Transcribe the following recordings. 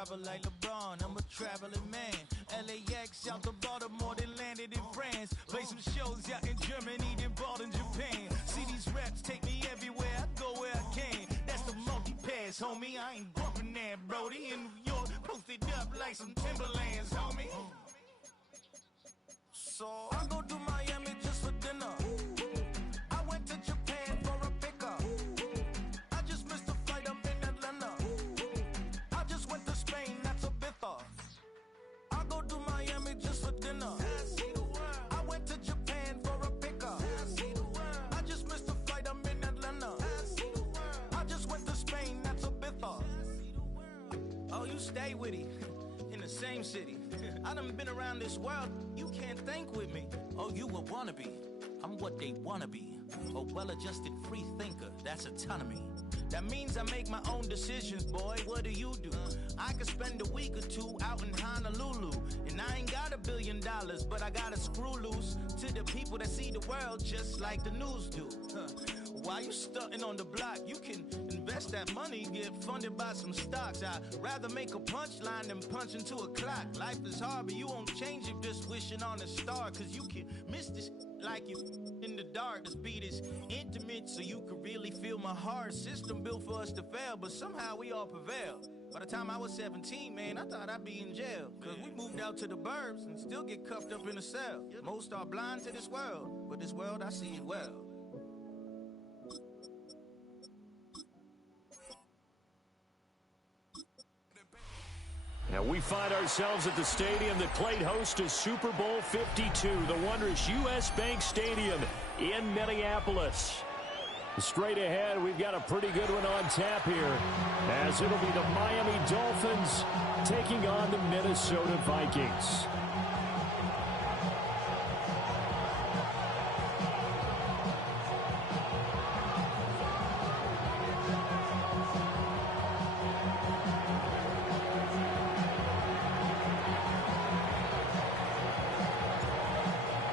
travel like LeBron, I'm a traveling man. LAX out to Baltimore, then landed in France. Play some shows out in Germany, then bought in Japan. See these reps take me everywhere, I go where I can. That's the multi-pass, homie, I ain't bumping that, Brody. In New York, posted up like some Timberlands, homie. So I go to Miami just for dinner. I went to Japan for a pickup. I just missed a flight, I'm in Atlanta. I just went to Spain, that's a Ibiza. I go to Miami just for dinner. I went to Japan for a pickup. I just missed a flight, I'm in Atlanta. I just went to Spain, that's a Ibiza. Oh, you stay with it. In the same city. I done been around this world, you can't think with me. Oh, you a wannabe, I'm what they wanna be. A well-adjusted free thinker, that's autonomy. That means I make my own decisions, boy, what do you do? I could spend a week or two out in Honolulu. And I ain't got $1 billion, but I got a screw loose to the people that see the world just like the news do. Why you stunting on the block? You can invest that money, get funded by some stocks. I'd rather make a punchline than punch into a clock. Life is hard, but you won't change it just wishing on a star. Cause you can miss this like you in the dark. This beat is intimate, so you can really feel my heart. System built for us to fail, but somehow we all prevail. By the time I was 17, man, I thought I'd be in jail. Cause we moved out to the burbs and still get cuffed up in a cell. Most are blind to this world, but this world I see it well. Now we find ourselves at the stadium that played host to Super Bowl 52, the wondrous U.S. Bank Stadium in Minneapolis. Straight ahead, we've got a pretty good one on tap here, as it'll be the Miami Dolphins taking on the Minnesota Vikings.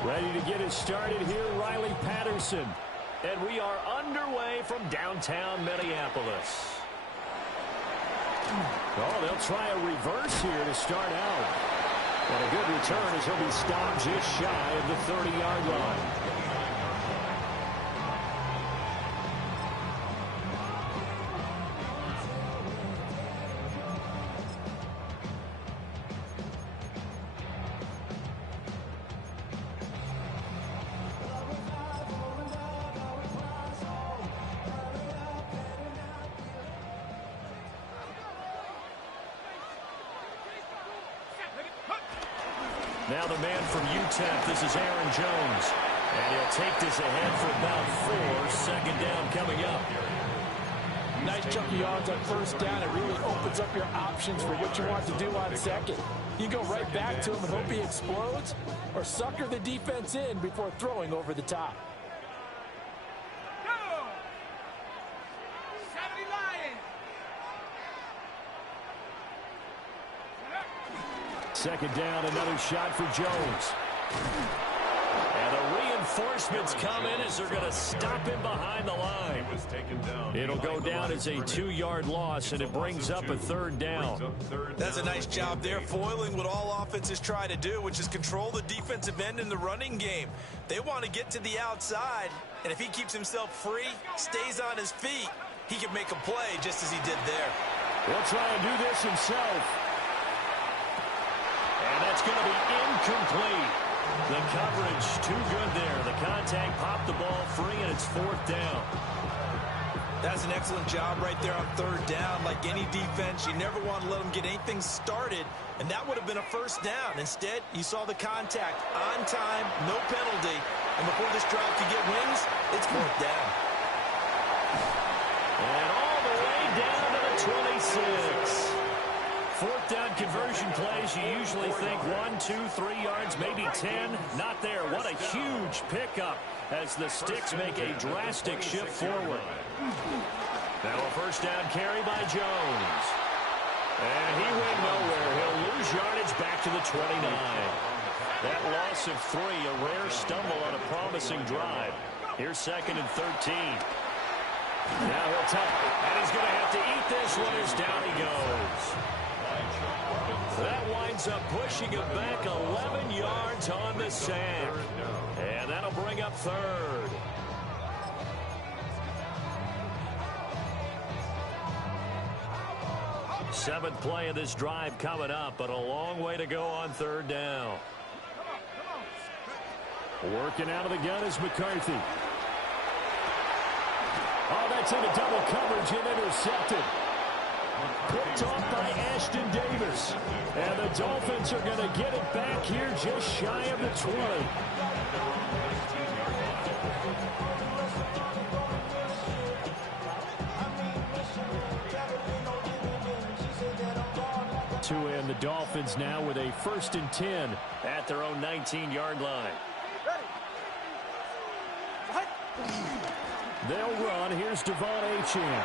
Ready to get us started here, Riley Patterson. And we are underway from downtown Minneapolis. Oh, they'll try a reverse here to start out. And a good return as he'll be stopped just shy of the 30-yard line. Now the man from UTEP, this is Aaron Jones. And he'll take this ahead for about 4. Second down coming up. Nice chunky yards on first down. It really opens up your options for what you want to do on second. You go right back to him and hope he explodes, or sucker the defense in before throwing over the top. Second down, another shot for Jones. And the reinforcements come in as they're going to stop him behind the line. It'll go down as a 2-yard loss, and it brings up a third down. That's a nice job there, foiling what all offenses try to do, which is control the defensive end in the running game. They want to get to the outside, and if he keeps himself free, stays on his feet, he can make a play just as he did there. He'll try and do this himself. And that's going to be incomplete. The coverage too good there. The contact popped the ball free, and it's 4th down. That's an excellent job right there on 3rd down. Like any defense, you never want to let them get anything started, and that would have been a 1st down. Instead, you saw the contact on time, no penalty, and before this drive could get wings, it's 4th down. And all the way down to the 26. 4th down conversion plays, you usually think 1, 2, 3 yards, maybe 10. Not there. What a huge pickup as the Sticks make a drastic shift forward. Now a 1st down carry by Jones. And he went nowhere. He'll lose yardage back to the 29. That loss of 3, a rare stumble on a promising drive. Here's 2nd and 13. Now he'll tuck, and he's going to have to eat this one as down he goes. ends up pushing him back 11 yards on the sack. And that'll bring up third. Seventh play of this drive coming up, but a long way to go on third down. Working out of the gun is McCarthy. Oh, that's into double coverage and intercepted. Picked off by Ashton Davis. And the Dolphins are going to get it back here just shy of the 20. To end the Dolphins now with a 1st and 10 at their own 19-yard line. They'll run. Here's Devon Achane.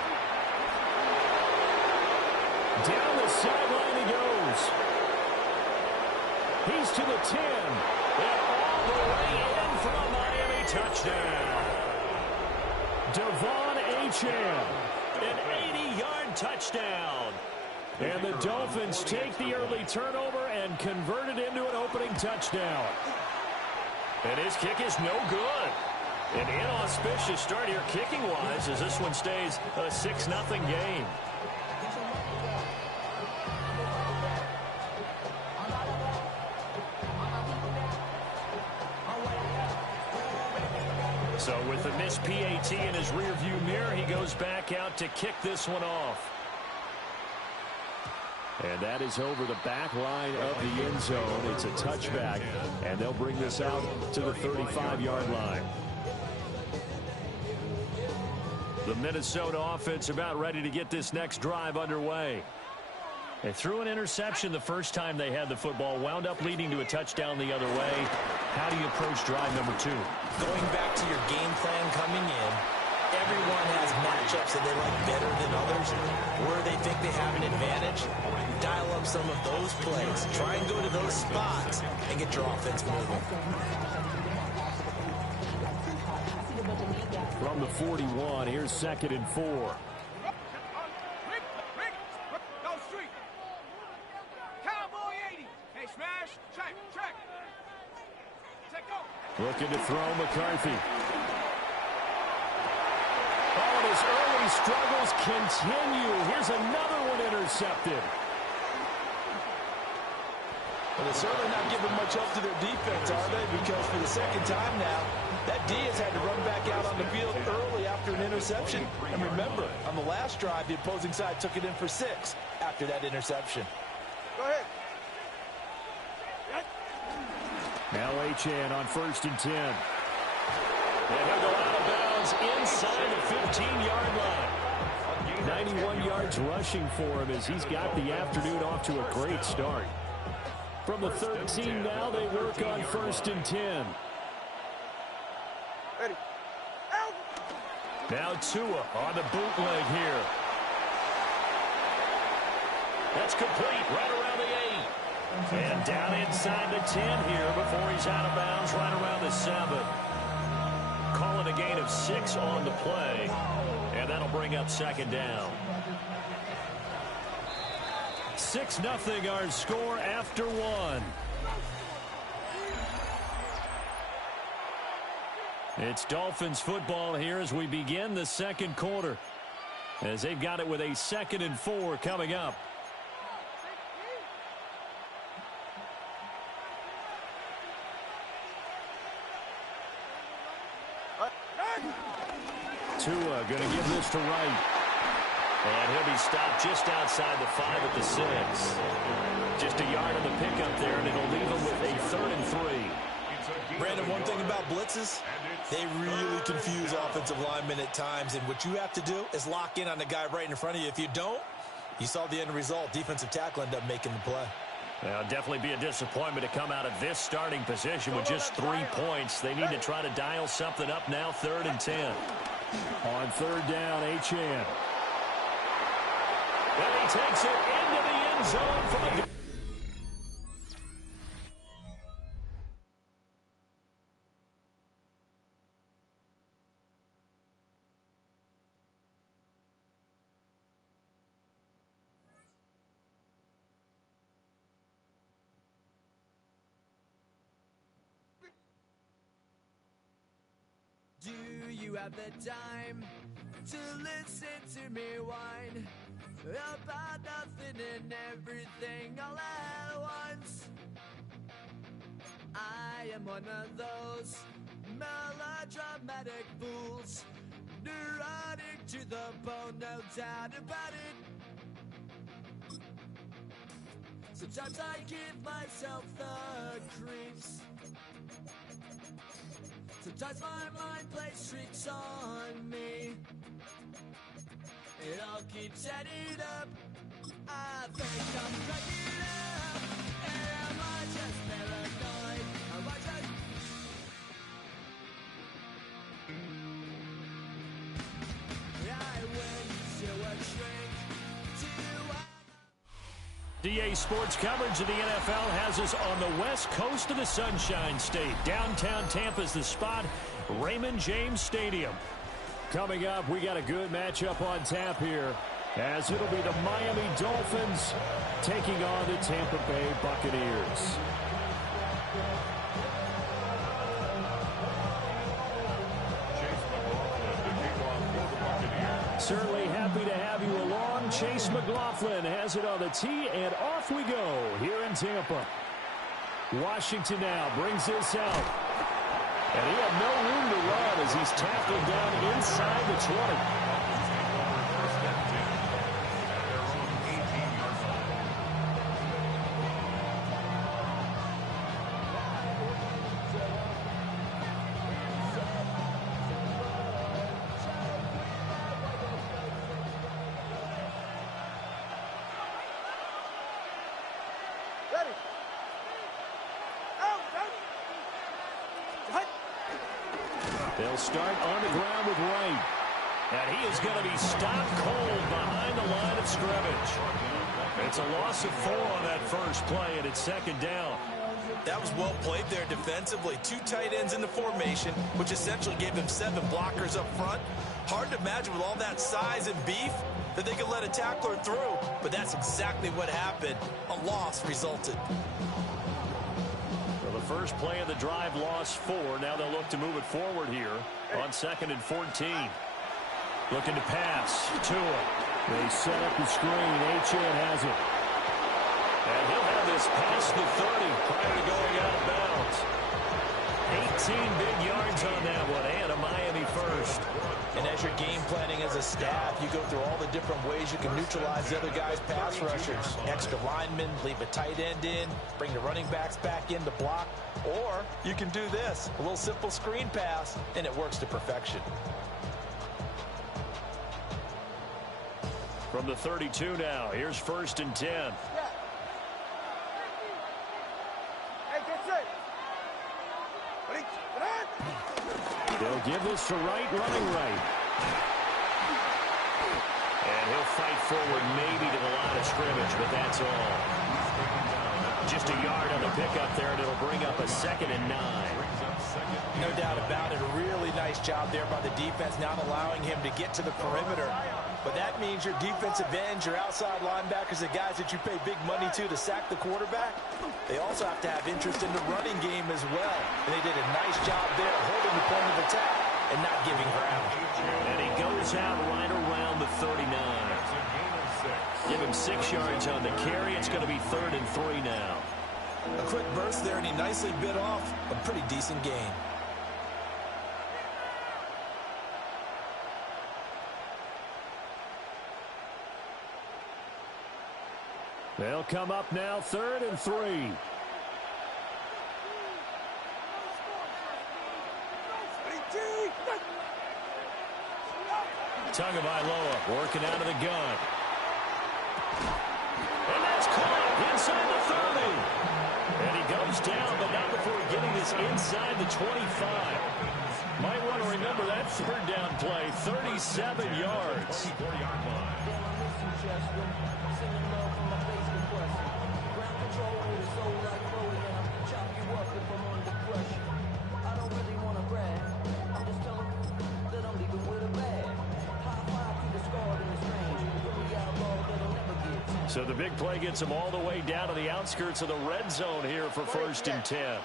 Down the sideline he goes. He's to the 10. And all the way in for a Miami touchdown. Devon Achane. An 80-yard touchdown. And the Dolphins take the early turnover and convert it into an opening touchdown. And his kick is no good. An inauspicious start here kicking-wise as this one stays a 6-0 game. So with the missed PAT in his rearview mirror, he goes back out to kick this one off. And that is over the back line of the end zone. It's a touchback, and they'll bring this out to the 35-yard line. The Minnesota offense about ready to get this next drive underway. They threw an interception the first time they had the football, wound up leading to a touchdown the other way. How do you approach drive number 2? Going back to your game plan coming in, everyone has matchups that they like better than others. Where they think they have an advantage, dial up some of those plays. Try and go to those spots and get your offense moving. From the 41, here's 2nd and 4. Looking to throw McCarthy. Oh, and his early struggles continue. Here's another one intercepted. Well, they're certainly not giving much help to their defense, are they? Because for the second time now, that D has had to run back out on the field early after an interception. And remember, on the last drive, the opposing side took it in for 6 after that interception. Go ahead. Now Achane on 1st and 10. And he'll go out of bounds inside the 15-yard line. 91 yards rushing for him as he's got the afternoon off to a great start. From the 13 now, they work on 1st and 10. Ready. Now Tua on the bootleg here. That's complete right around the 8. And down inside the 10 here before he's out of bounds right around the 7. Calling a gain of 6 on the play. And that'll bring up 2nd down. 6-0 our score after 1. It's Dolphins football here as we begin the second quarter. As they've got it with a 2nd and 4 coming up. Tua going to give this to Wright. And he'll be stopped just outside the 5 at the 6. Just a yard on the pickup there, and it'll leave him with a 3rd and 3. Brandon, one thing about blitzes, they really confuse offensive linemen at times, and what you have to do is lock in on the guy right in front of you. If you don't, you saw the end result. Defensive tackle ended up making the play. Well, definitely be a disappointment to come out of this starting position with just 3 points. They need to try to dial something up now, 3rd and 10. On 3rd down, Achane. And he takes it into the end zone from a... you have the time to listen to me whine about nothing and everything all at once. I am one of those melodramatic fools, neurotic to the bone, no doubt about it. Sometimes I give myself the creeps. Sometimes my mind plays tricks on me. It all keeps adding up. I think I'm cracking up. Am I just paranoid? Am I just... I went to a shrink to DA Sports coverage of the NFL has us on the west coast of the Sunshine State. Downtown Tampa's the spot, Raymond James Stadium. Coming up, we got a good matchup on tap here, as it'll be the Miami Dolphins taking on the Tampa Bay Buccaneers. Certainly happy to have you along. Chase McLaughlin has it on the tee, and off we go here in Tampa. Washington now brings this out. And he had no room to run as he's tackled down inside the 20. They'll start on the ground with Wright. And he is going to be stopped cold behind the line of scrimmage. It's a loss of 4 on that first play, and it's second down. That was well played there defensively. 2 tight ends in the formation, which essentially gave them 7 blockers up front. Hard to imagine with all that size and beef that they could let a tackler through, but that's exactly what happened. A loss resulted. Well, the first play of the drive lost 4. Now they'll look to move it forward here on 2nd and 14. Looking to pass. Tua. They set up the screen. Achane has it. And he'll have this past the 30 prior to going out of bounds. 18 big yards on that one, and a Miami first. And as you're game planning as a staff, you go through all the different ways you can neutralize the other guy's pass rushers. Extra linemen, leave a tight end in, bring the running backs back in to block. Or you can do this, a little simple screen pass, and it works to perfection. From the 32 now, here's 1st and 10. They'll give this to Wright, running right. And he'll fight forward maybe to the line of scrimmage, but that's all. Just a yard on the pickup there, and it'll bring up a 2nd and 9. No doubt about it. A really nice job there by the defense, not allowing him to get to the perimeter. But that means your defensive ends, your outside linebackers, the guys that you pay big money to sack the quarterback, they also have to have interest in the running game as well. And they did a nice job there holding the point of attack and not giving ground. And he goes out right around the 39. Give him 6 yards on the carry. It's going to be 3rd and 3 now. A quick burst there, and he nicely bit off a pretty decent gain. They'll come up now, 3rd and 3. Tagovailoa working out of the gun. And that's caught inside the 30. And he goes down, but not before getting this inside the 25. Might want to remember that 3rd down play, 37 yards. So the big play gets him all the way down to the outskirts of the red zone here for 1st and 10.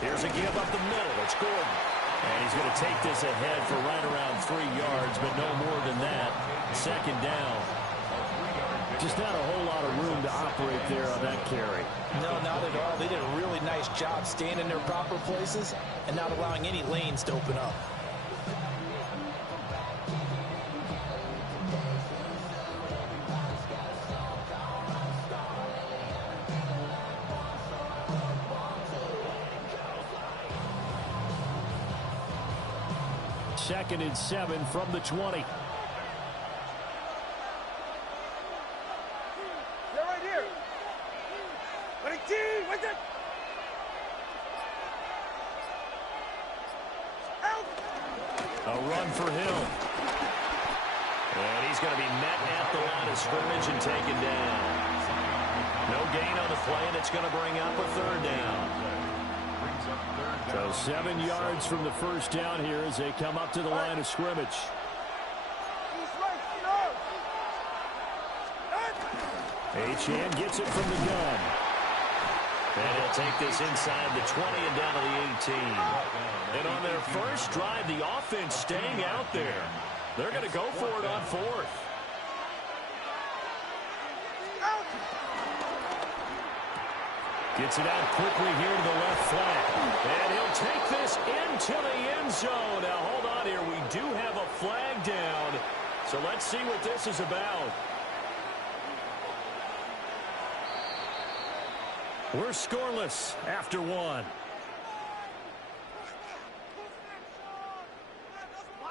Here's a give up the middle. It's Gordon. And he's going to take this ahead for right around 3 yards, but no more than that. Second down. Just not a whole lot of room to operate there on that carry. No, not at all. They did a really nice job staying in their proper places and not allowing any lanes to open up. Second and 7 from the 20. They're right here. Madden King, what's it? Out. A run for Hill. And he's going to be met at the line of scrimmage and taken down. No gain on the play, and it's going to bring up a third down. So 7 yards from the first down here as they come up to the line of scrimmage. Achane gets it from the gun. And he'll take this inside the 20 and down to the 18. And on their first drive, the offense staying out there. They're going to go for it on fourth. Gets it out quickly here to the left flat. And he'll take this into the end zone. Now, hold on here. We do have a flag down. So let's see what this is about. We're scoreless after one.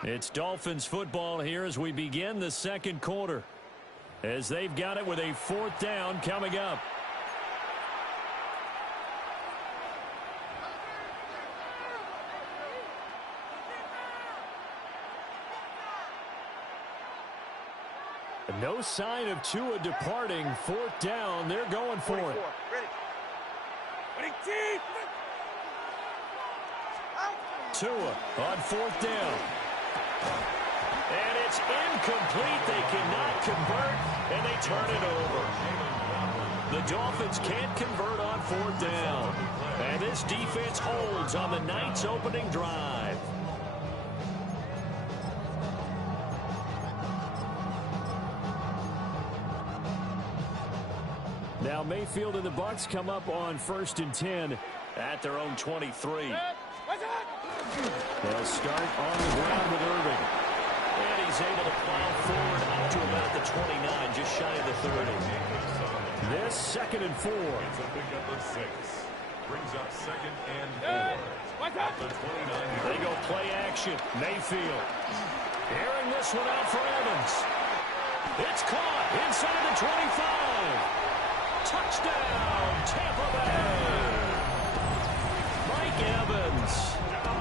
It's Dolphins football here as we begin the second quarter. As they've got it with a fourth down coming up. No sign of Tua departing. Fourth down. They're going for it. Ready. Madden King. Tua on fourth down. And it's incomplete. They cannot convert, and they turn it over. The Dolphins can't convert on fourth down. And this defense holds on the night's opening drive. Now Mayfield and the Bucs come up on 1st and 10 at their own 23. They'll start on the ground with Irving. And he's able to plow forward up to about the 29, just shy of the 30. This 2nd and 4. It's a pickup of 6. Brings up 2nd and 4. At the 29. They go play action. Mayfield airing this one out for Evans. It's caught inside the 25. Touchdown, Tampa Bay. Mike Evans,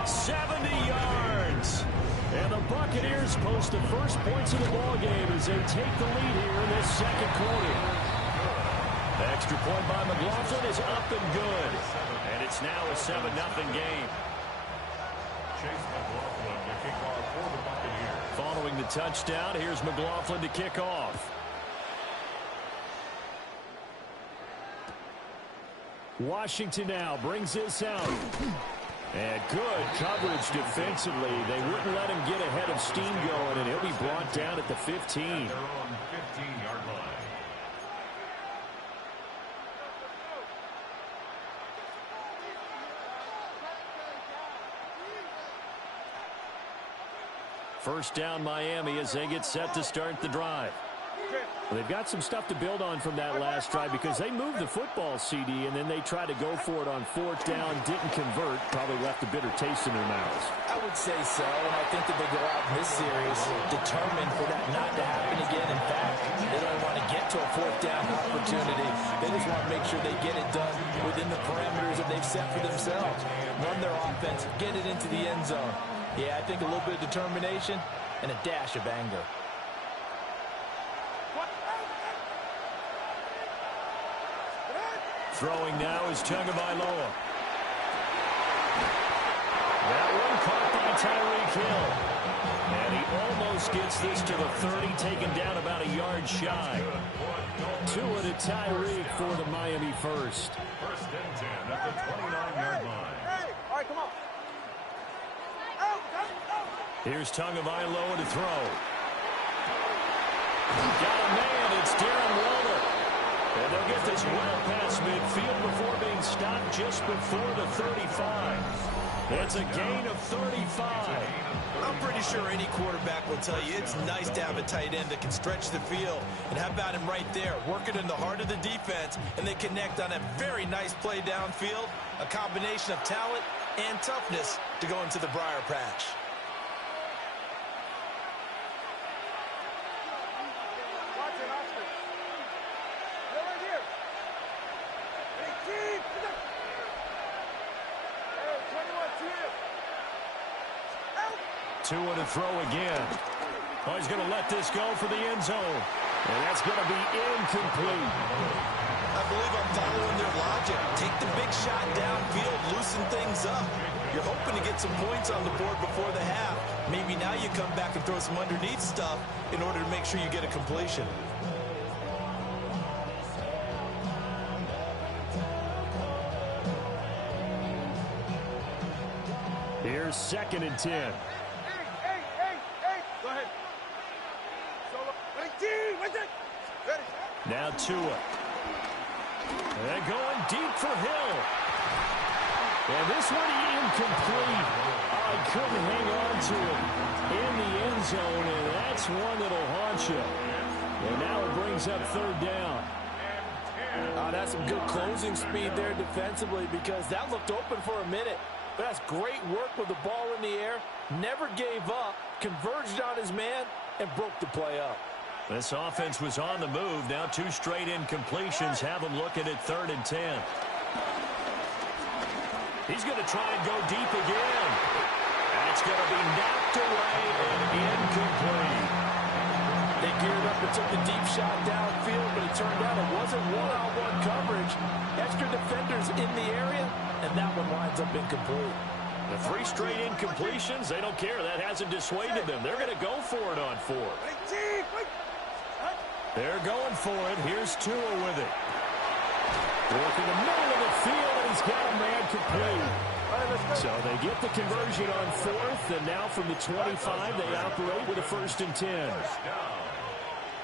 70 yards. And the Buccaneers post the first points of the ballgame as they take the lead here in this second quarter. Extra point by McLaughlin is up and good. And it's now a 7-0 game. Chase McLaughlin to kick off for the Buccaneers. Following the touchdown, here's McLaughlin to kick off. Washington now brings this out. And good coverage defensively. They wouldn't let him get ahead of steam going, and he'll be brought down at the 15. They're on 15-yard line. First down Miami as they get set to start the drive. Well, they've got some stuff to build on from that last drive because they moved the football, CD, and then they tried to go for it on fourth down, didn't convert, probably left a bitter taste in their mouths. I would say so, and I think that they go out in this series determined for that not to happen again. In fact, they don't want to get to a fourth down opportunity. They just want to make sure they get it done within the parameters that they've set for themselves. Run their offense, get it into the end zone. Yeah, I think a little bit of determination and a dash of anger. Throwing now is Tagovailoa. That one caught by Tyreek Hill. And he almost gets this to the 30, taken down about a yard shy. Tua to Tyreek for the Miami first. First and 10 at the 29-yard line. right, come on. Here's Tagovailoa to throw. Got a man. It's Darren Waller. And they'll get this well past midfield before being stopped just before the 35. It's a gain of 35. I'm pretty sure any quarterback will tell you it's nice to have a tight end that can stretch the field. And how about him right there, working in the heart of the defense, and they connect on a very nice play downfield, a combination of talent and toughness to go into the briar patch. Watch it, Oscar. They're right here. Hey, keep. Hey, 21-2. Tua to throw again. Oh, he's going to let this go for the end zone. And that's going to be incomplete. I believe I'm following their logic. Take the big shot downfield, loosen things up. You're hoping to get some points on the board before the half. Maybe now you come back and throw some underneath stuff in order to make sure you get a completion. Here's 2nd and 10. Hey. Go ahead. Solo. Wait it. Ready. Now Tua. And going deep for Hill. And this one incomplete. I couldn't hang on to it in the end zone, and that's one that'll haunt you. And now it brings up 3rd down. That's some good closing speed there defensively, because that looked open for a minute. But that's great work with the ball in the air. Never gave up, converged on his man, and broke the play up. This offense was on the move. Now 2 straight incompletions have them looking at 3rd and 10. He's going to try and go deep again. That's going to be knocked away and incomplete. They geared up and took the deep shot downfield, but it turned out it wasn't one-on-one coverage. Extra defenders in the area, and that one winds up incomplete. The 3 straight incompletions, they don't care. That hasn't dissuaded them. They're going to go for it on 4. They're going for it. Here's Tua with it. Working the middle of the field, and he's got a man complete. So they get the conversion on 4th, and now from the 25, they operate with a 1st and 10. First down.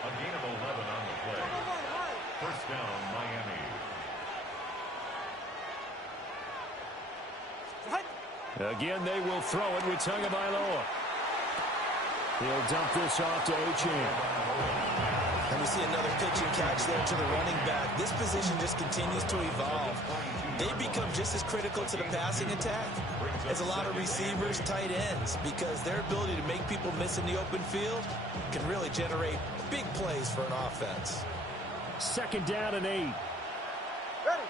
A gain of 11 on the play. First down, Miami. Again, they will throw it with Tagovailoa. He'll dump this off to Achane. And we see another pitch and catch there to the running back. This position just continues to evolve. They become just as critical to the passing attack as a lot of receivers, tight ends, because their ability to make people miss in the open field can really generate big plays for an offense. 2nd down and 8. Ready.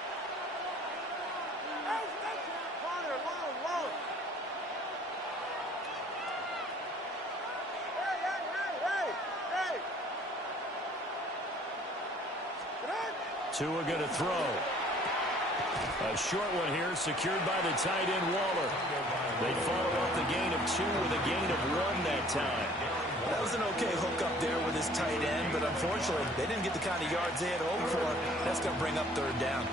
Corner, long. Hey. Tua going to throw. A short one here, secured by the tight end Waller. They follow up the gain of 2 with a gain of 1 that time. That was an okay hook up there with his tight end, but unfortunately, they didn't get the kind of yards they had hoped for. That's going to bring up 3rd down.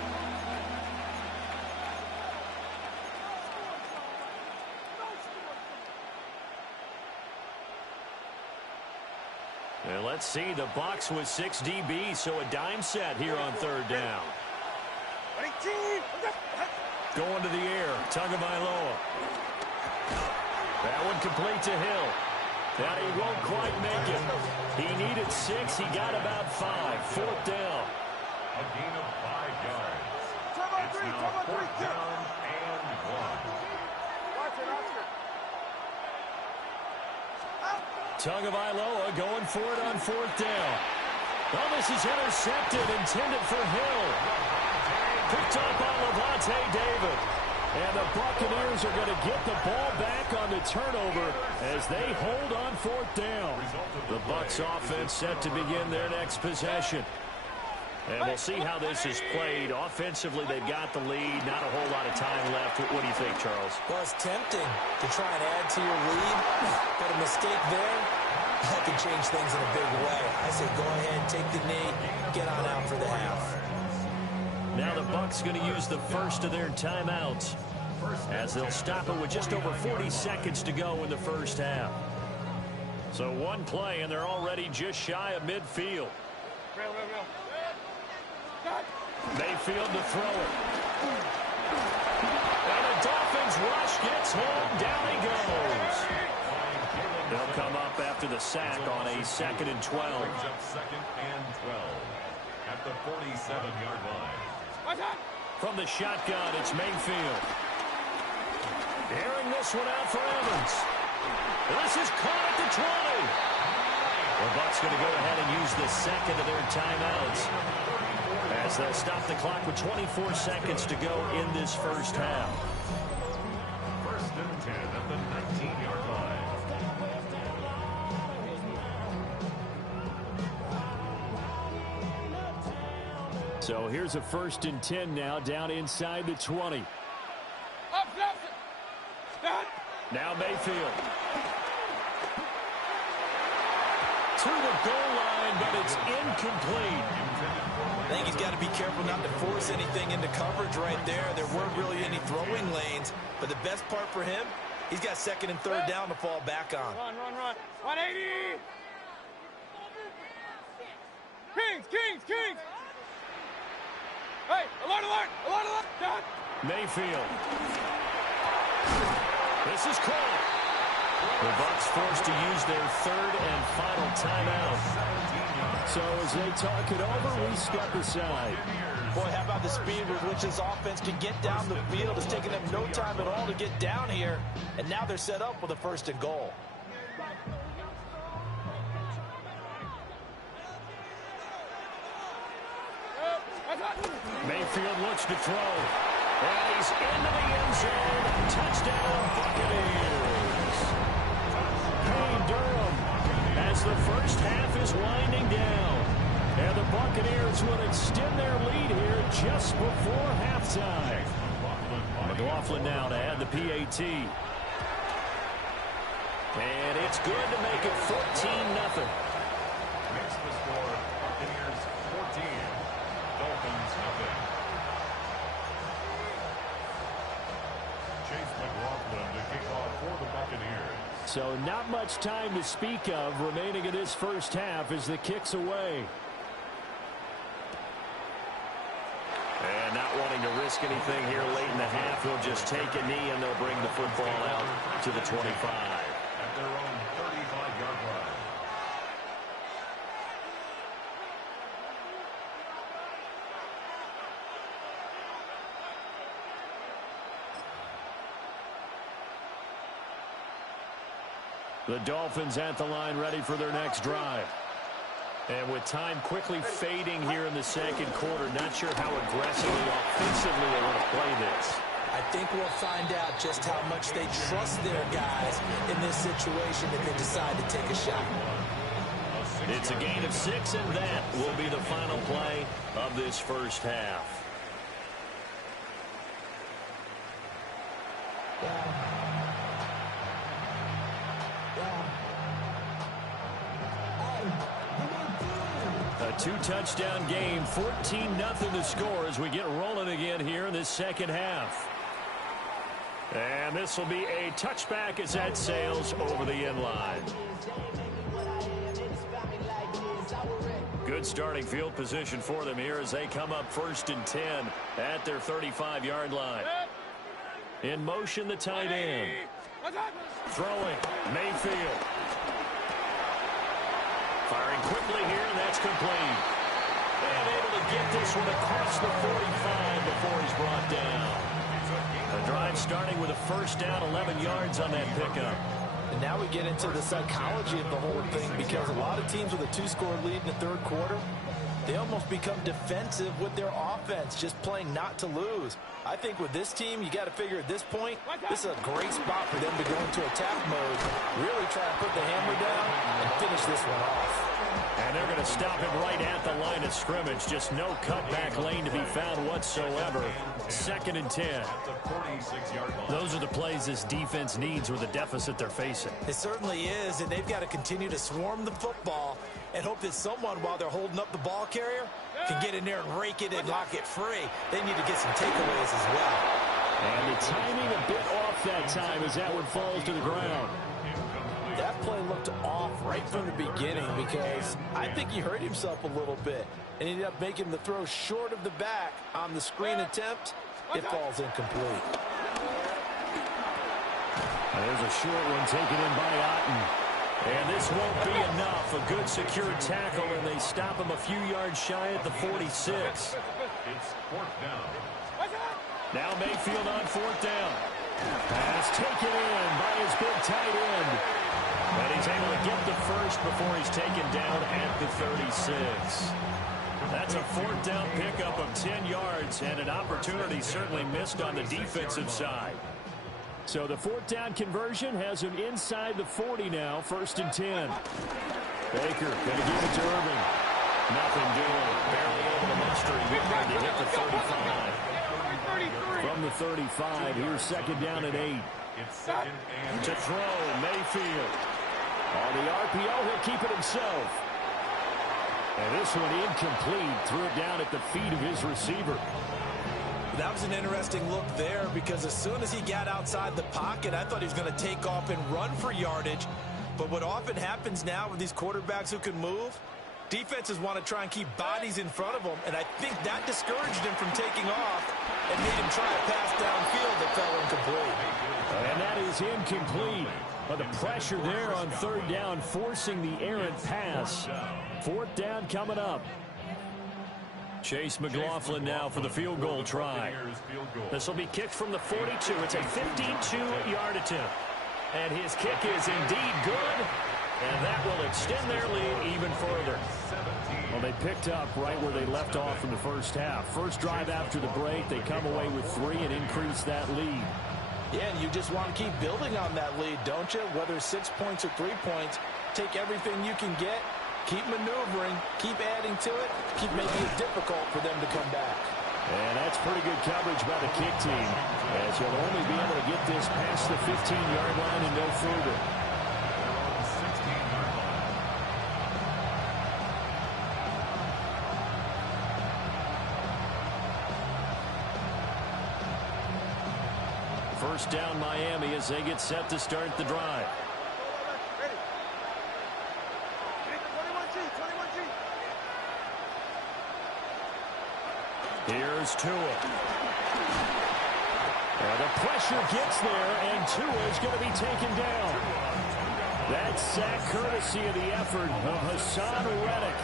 And let's see, the box with 6 DBs, so a dime set here on 3rd down. Going to the air, Tagovailoa. That one complete to Hill. Now he won't quite make it. He needed 6, he got about 5. 4th down. A gain of 5 yards. It's now 4th down and 1. Watch it, Oscar. Tagovailoa going for it on 4th down. Oh, this is intercepted, intended for Hill. Picked up by Levante David. And the Buccaneers are going to get the ball back on the turnover as they hold on 4th down. The Bucs offense set to begin their next possession. And we'll see how this is played. Offensively, they've got the lead. Not a whole lot of time left. What do you think, Charles? Well, it's tempting to try and add to your lead, but a mistake there, that can change things in a big way. I say go ahead, take the knee, get on out for the half. Now the Bucs going to use the first of their timeouts. as they'll stop it with just over 40 seconds to go in the first half. So one play, and they're already just shy of midfield. Mayfield to throw it. And the Dolphins rush gets home. Down he goes. They'll come up after the sack on a 2nd and 12. Second and 12 at the 47-yard line. From the shotgun, it's Mayfield. Airing this one out for Evans. This is caught at the 20. The Bucs going to go ahead and use the second of their timeouts, as they'll stop the clock with 24 seconds to go in this first half. First and 10 at the 19-yard line. So here's a 1st and 10 now, down inside the 20. Now Mayfield. To the goal line, but it's incomplete. I think he's got to be careful not to force anything into coverage right there. There weren't really any throwing lanes, but the best part for him, he's got 2nd and 3rd down to fall back on. Run. 180. Kings. Hey, alert. Done. Mayfield. This is caught. The Bucs forced to use their 3rd and final timeout. So as they talk it over, we step aside. Boy, how about the speed with which this offense can get down the field? It's taken them no time at all to get down here, and now they're set up with a 1st and goal. Mayfield looks to throw. And he's into the end zone. Touchdown, Buccaneers. Hey, Durham, as the first half is winding down. And the Buccaneers will extend their lead here just before halftime. McLaughlin now to add the PAT. And it's good to make it 14-0. Makes the score Buccaneers 14, Dolphins nothing. Chase McLaughlin to kick off for the Buccaneers. So not much time to speak of remaining in this first half as the kick's away. And not wanting to risk anything here late in the half, he'll just take a knee and they'll bring the football out to the 25. At their own 35-yard line. The Dolphins at the line ready for their next drive. And with time quickly fading here in the second quarter, not sure how aggressively, offensively they want to play this. I think we'll find out just how much they trust their guys in this situation if they decide to take a shot. It's a gain of 6, and that will be the final play of this first half. A 2-touchdown game, 14-0 to score as we get rolling again here in this second half. And this will be a touchback as that sails over the end line. Good starting field position for them here as they come up 1st and 10 at their 35-yard line. In motion, the tight end. Throwing, Mayfield. Firing quickly here, and that's complete. And able to get this one across the 45 before he's brought down. The drive starting with a 1st down, 11 yards on that pickup. And now we get into the psychology of the whole thing, because a lot of teams with a 2-score lead in the 3rd quarter, they almost become defensive with their offense, just playing not to lose. I think with this team, you got to figure at this point, this is a great spot for them to go into attack mode, really try to put the hammer down and finish this one off. And they're going to stop him right at the line of scrimmage. Just no cutback lane to be found whatsoever. 2nd and 10. Those are the plays this defense needs with the deficit they're facing. It certainly is, and they've got to continue to swarm the football and hope that someone, while they're holding up the ball carrier, can get in there and rake it and lock it free. They need to get some takeaways as well. And the timing a bit off that time as that one falls to the ground. That play looked off right from the beginning because I think he hurt himself a little bit and ended up making the throw short of the back on the screen attempt. It falls incomplete. There's a short one taken in by Otten. And this won't be enough. A good secure tackle, and they stop him a few yards shy at the 46. It's 4th down. Now Mayfield on 4th down. Pass taken in by his big tight end. And he's able to get the first before he's taken down at the 36. That's a 4th down pickup of 10 yards, and an opportunity certainly missed on the defensive side. So the 4th down conversion has him inside the 40 now, 1st and 10. Baker going to give it to Irving. Nothing doing. Barely able to muster a yard to hit the 35. From the 35, here's 2nd down and 8. To throw, Mayfield. On the RPO, he'll keep it himself. And this one incomplete. Threw it down at the feet of his receiver. That was an interesting look there because as soon as he got outside the pocket, I thought he was going to take off and run for yardage. But what often happens now with these quarterbacks who can move, defenses want to try and keep bodies in front of them, and I think that discouraged him from taking off and made him try a pass downfield that fell incomplete. And that is incomplete. But the pressure there on 3rd down, forcing the errant pass. 4th down coming up. Chase McLaughlin now for the field goal try. This will be kicked from the 42. It's a 52-yard attempt. And his kick is indeed good. And that will extend their lead even further. Well, they picked up right where they left off in the first half. First drive after the break, they come away with 3 and increase that lead. Yeah, and you just want to keep building on that lead, don't you? Whether 6 points or 3 points, take everything you can get. Keep maneuvering, keep adding to it, keep making it difficult for them to come back. And that's pretty good coverage by the kick team, as you'll only be able to get this past the 15-yard line and no further. First down Miami as they get set to start the drive. Here's Tua. And the pressure gets there, and Tua is going to be taken down. That sack courtesy of the effort of Hassan Reddick.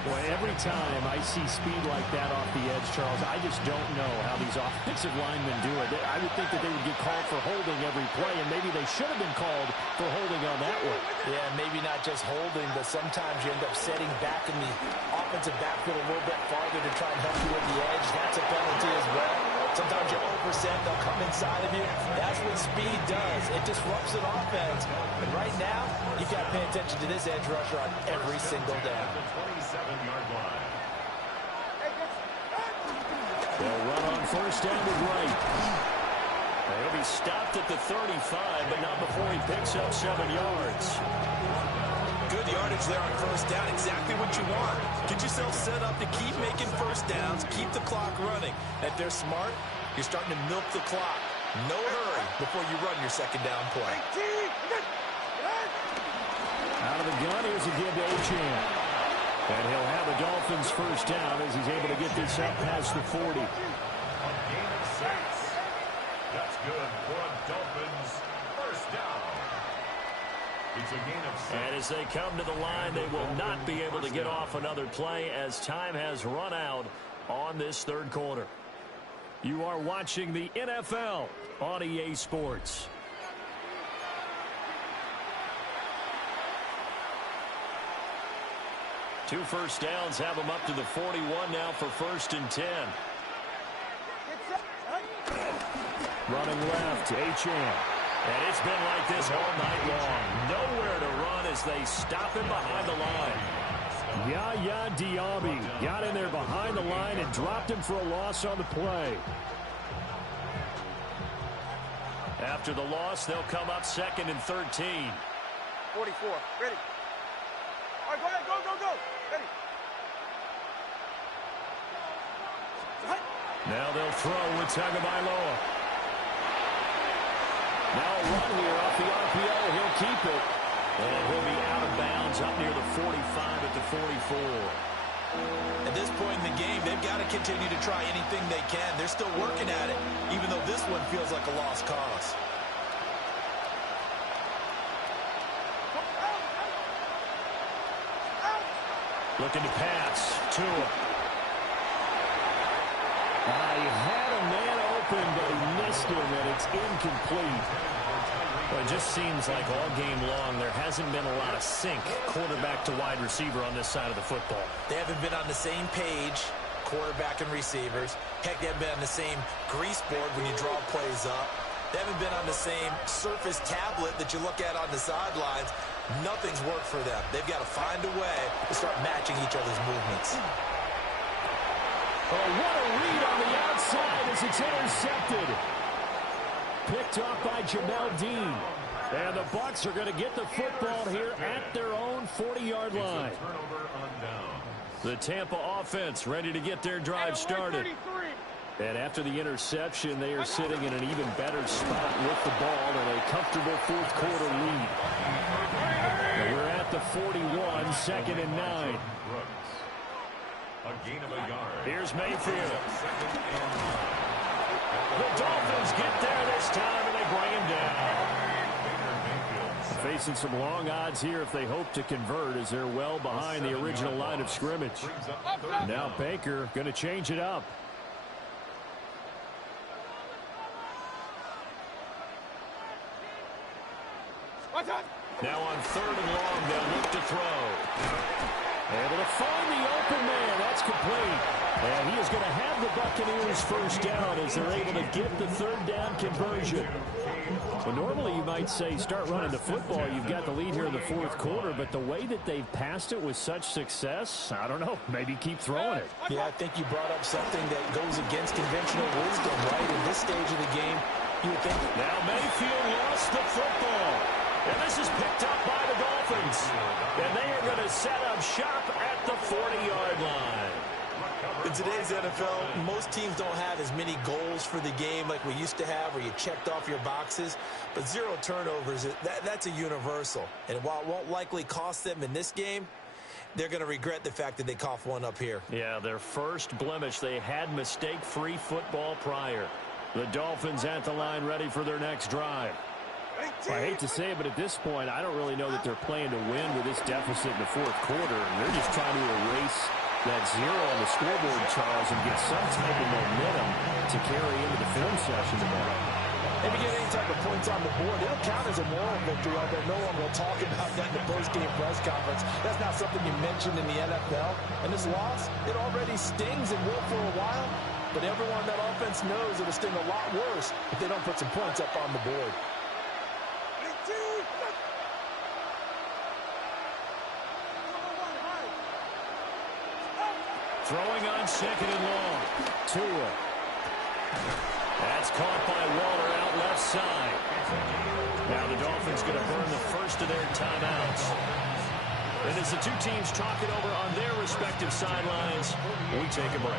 Boy, every time I see speed like that off the edge, Charles, I just don't know how these offensive linemen do it. I would think that they would get called for holding every play, and maybe they should have been called for holding on that one. Yeah, maybe not just holding, but sometimes you end up setting back in the offensive backfield a little bit farther to try and help you with the edge. That's a penalty as well. Sometimes you overset, they'll come inside of you. That's what speed does. It disrupts an offense. And right now, you've got to pay attention to this edge rusher on every single down. They'll run on first down to Wright. He'll be stopped at the 35, but not before he picks up 7 yards. Good yardage there on first down. Exactly what you want. Get yourself set up to keep making first downs, keep the clock running. If they're smart, you're starting to milk the clock. No hurry before you run your second down play. Out of the gun, here's a give to Achane. And he'll have the Dolphins first down as he's able to get this up past the 40. A gain of 6. That's good for a Dolphins first down. It's a gain of 6. And as they come to the line, they will not be able to get off another play as time has run out on this third quarter. You are watching the NFL on EA Sports. Two first downs have them up to the 41 now for 1st and 10. Running left, Achane. And it's been like this all night long. Nowhere to run as they stop him behind the line. Yaya Diaby got in there behind the line and dropped him for a loss on the play. After the loss, they'll come up 2nd and 13. 44. Ready. All right, go ahead. Go. Ready. Now they'll throw with Tagovailoa. Now a run here off the RPO. He'll keep it. And he'll be out of bounds up near the 45 at the 44. At this point in the game, they've got to continue to try anything they can. They're still working at it, even though this one feels like a lost cause. Looking to pass. Tua. He had a man open, but he missed him, and it's incomplete. Well, it just seems like all game long there hasn't been a lot of sync quarterback to wide receiver on this side of the football. They haven't been on the same page, quarterback and receivers. Heck, they haven't been on the same grease board when you draw plays up. They haven't been on the same surface tablet that you look at on the sidelines. Nothing's worked for them. They've got to find a way to start matching each other's movements. Oh, what a read on the outside as it's intercepted. Picked off by Jamel Dean. And the Bucs are going to get the football here at their own 40-yard line. The Tampa offense ready to get their drive started. And after the interception, they are sitting in an even better spot with the ball in a comfortable fourth-quarter lead. And we're at the 41, 2nd and 9. A gain of a yard. Here's Mayfield. The Dolphins get there this time, and they bring him down. Facing some long odds here if they hope to convert, as they're well behind the original line of scrimmage. Now Baker going to change it up. Now on 3rd and long, they'll look to throw. Able to find the open man. That's complete. And he is going to have the Buccaneers first down as they're able to get the 3rd down conversion. Well, normally you might say start running the football. You've got the lead here in the 4th quarter, but the way that they've passed it with such success, I don't know, maybe keep throwing it. Yeah, I think you brought up something that goes against conventional wisdom, right? In this stage of the game, you would think. Now Mayfield lost the football. And this is picked up by the Dolphins. And they are going to set up shop at the 40-yard line. In today's NFL, most teams don't have as many goals for the game like we used to have, where you checked off your boxes. But 0 turnovers, that's a universal. And while it won't likely cost them in this game, they're going to regret the fact that they coughed one up here. Yeah, their first blemish. They had mistake-free football prior. The Dolphins at the line ready for their next drive. I hate to say it, but at this point, I don't really know that they're playing to win with this deficit in the 4th quarter. And they're just trying to erase that 0 on the scoreboard, Charles, and get some type of momentum to carry into the film session tomorrow. If you get any type of points on the board, it'll count as a moral victory, although no one will talk about that in the post-game press conference. That's not something you mentioned in the NFL. And this loss, it already stings and will for a while. But everyone on that offense knows it'll sting a lot worse if they don't put some points up on the board. Throwing on 2nd and long. Tua. That's caught by Waller out left side. Now the Dolphins going to burn the first of their timeouts. And as the two teams talk it over on their respective sidelines, we take a break.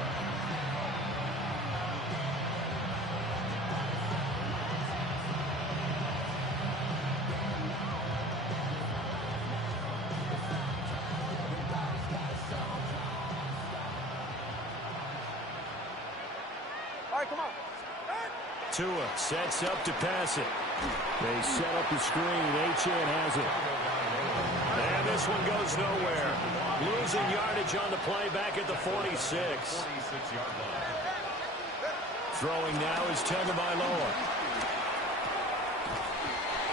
Tua sets up to pass it. They set up the screen. Achane has it. And this one goes nowhere. Losing yardage on the play back at the 46. Throwing now is Tagovailoa.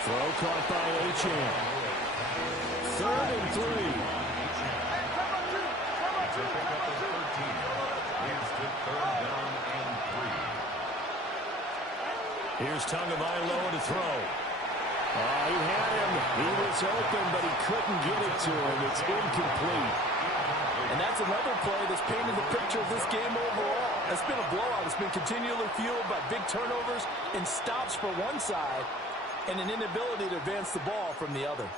Throw caught by Achane. 3rd and 3. Here's Tagovailoa to throw. He had him. He was open, but he couldn't get it to him. It's incomplete. And that's another play that's painted the picture of this game overall. It's been a blowout. It's been continually fueled by big turnovers and stops for one side and an inability to advance the ball from the other.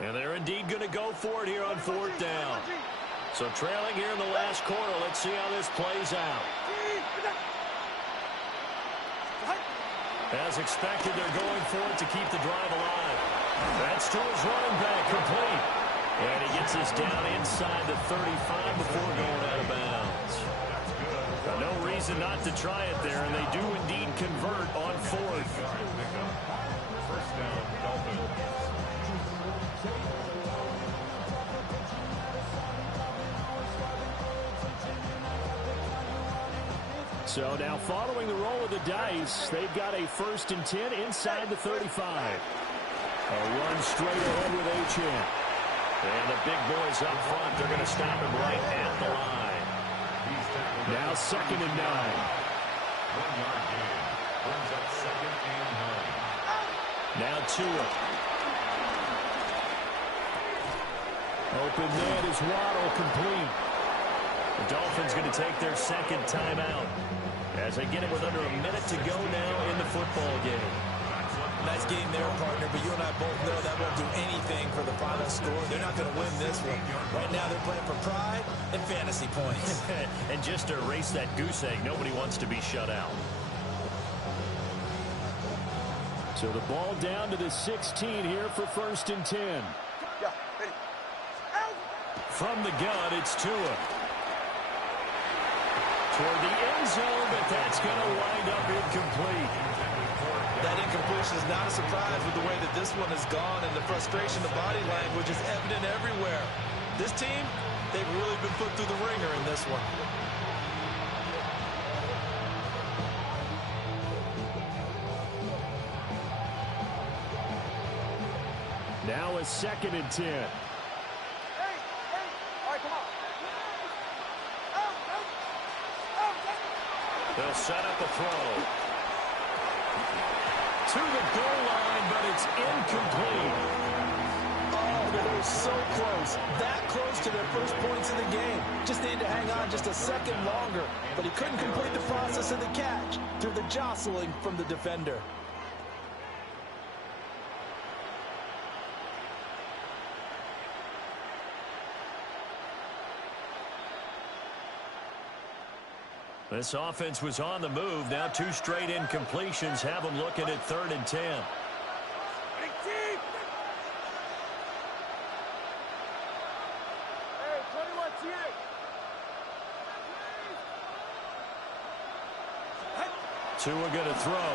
And they're indeed going to go for it here on 4th down. So trailing here in the last quarter. Let's see how this plays out. As expected, they're going for it to keep the drive alive. That's to his running back, complete. And he gets this down inside the 35 before going out of bounds. No reason not to try it there, and they do indeed convert on 4th. First down, Dolphins. So now following the roll of the dice, they've got a 1st and 10 inside the 35. A run straight ahead with H.N. And the big boys up front, they're going to stop him right at the line. Now 2nd and 9. 1-yard gain. Brings up 2nd and 9. Now Tua. Open net is Waddle, complete. The Dolphins going to take their 2nd timeout as they get it with under a minute to go now in the football game. Nice game there, partner, but you and I both know that won't do anything for the final score. They're not going to win this one. Right now they're playing for pride and fantasy points. And just to erase that goose egg, nobody wants to be shut out. So the ball down to the 16 here for 1st and 10. From the gun, it's Tua. Toward the end zone, but that's going to wind up incomplete. That incompletion is not a surprise with the way that this one has gone, and the frustration, the body language is evident everywhere. This team, they've really been put through the ringer in this one. Now a 2nd and 10. They'll set up a throw. To the goal line, but it's incomplete. Oh, they were so close. That close to their first points in the game. Just needed to hang on just a second longer. But he couldn't complete the process of the catch through the jostling from the defender. This offense was on the move. Now 2 straight incompletions have them looking at 3rd and 10. Tua going to throw.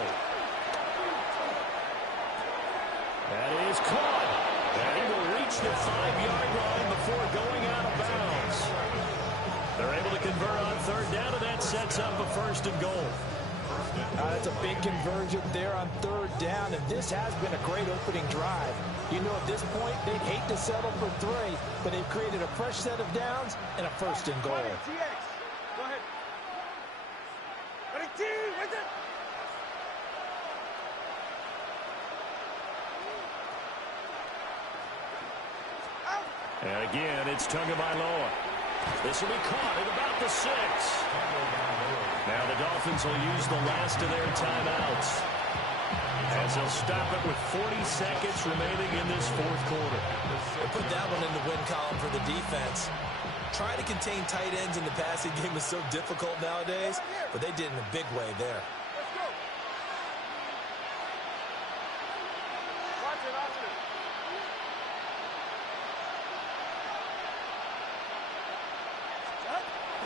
That is caught. And he will reach the 5-yard line before going out of bounds. They're able to convert on 3rd down, and that sets up a 1st and goal. That's a big conversion there on 3rd down, and this has been a great opening drive. You know, at this point, they'd hate to settle for 3, but they've created a fresh set of downs and a 1st and goal. Go ahead. And again, it's Tagovailoa. This will be caught at about the 6. Now the Dolphins will use the last of their timeouts as they'll stop it with 40 seconds remaining in this 4th quarter. They put that one in the win column for the defense. Trying to contain tight ends in the passing game is so difficult nowadays, but they did in a big way there.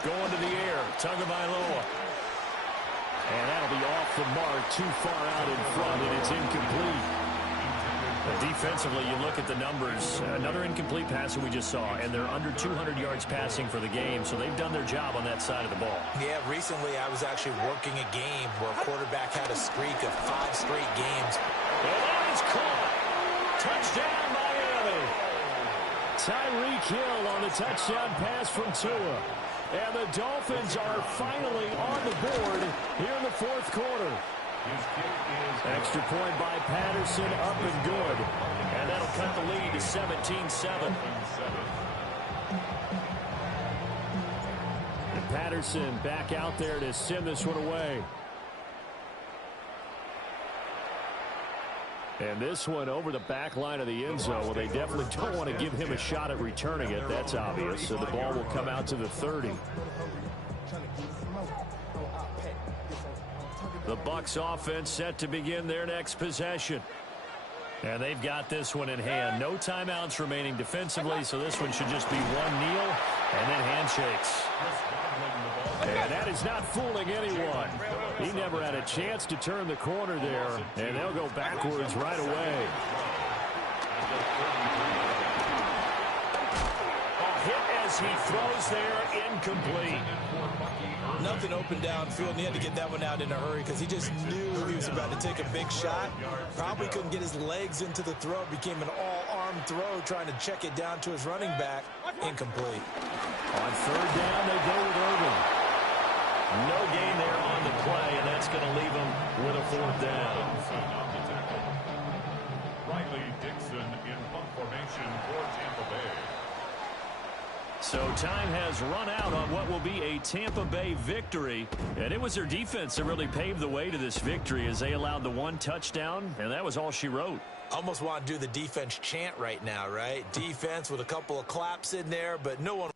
Going to the air, Tagovailoa. And that'll be off the mark, too far out in front, and it's incomplete. Defensively, you look at the numbers. Another incomplete pass that we just saw, and they're under 200 yards passing for the game, so they've done their job on that side of the ball. Yeah, recently I was actually working a game where a quarterback had a streak of 5 straight games. And that is caught. Touchdown, Miami. Tyreek Hill on the touchdown pass from Tua. And the Dolphins are finally on the board here in the 4th quarter. Extra point by Patterson, up and good. And that'll cut the lead to 17-7. And Patterson back out there to send this one away. And this one over the back line of the end zone. Well, they definitely don't want to give him a shot at returning it. That's obvious. So the ball will come out to the 30. The Bucs offense set to begin their next possession. And they've got this one in hand. No timeouts remaining defensively, so this one should just be one kneel and then handshakes. And that is not fooling anyone. He never had a chance to turn the corner there, and they'll go backwards right away. Hit as he throws there, incomplete. Nothing open downfield, and he had to get that one out in a hurry because he just knew he was about to take a big shot. Probably couldn't get his legs into the throw. Became an all-arm throw trying to check it down to his running back. Incomplete. On third down, they go with Irvin. No gain there on the play, and that's going to leave him with a fourth down. Riley Dixon in punt formation for Tampa Bay. So time has run out on what will be a Tampa Bay victory. And it was their defense that really paved the way to this victory as they allowed the one touchdown, and that was all she wrote. Almost want to do the defense chant right now, right? Defense with a couple of claps in there, but no one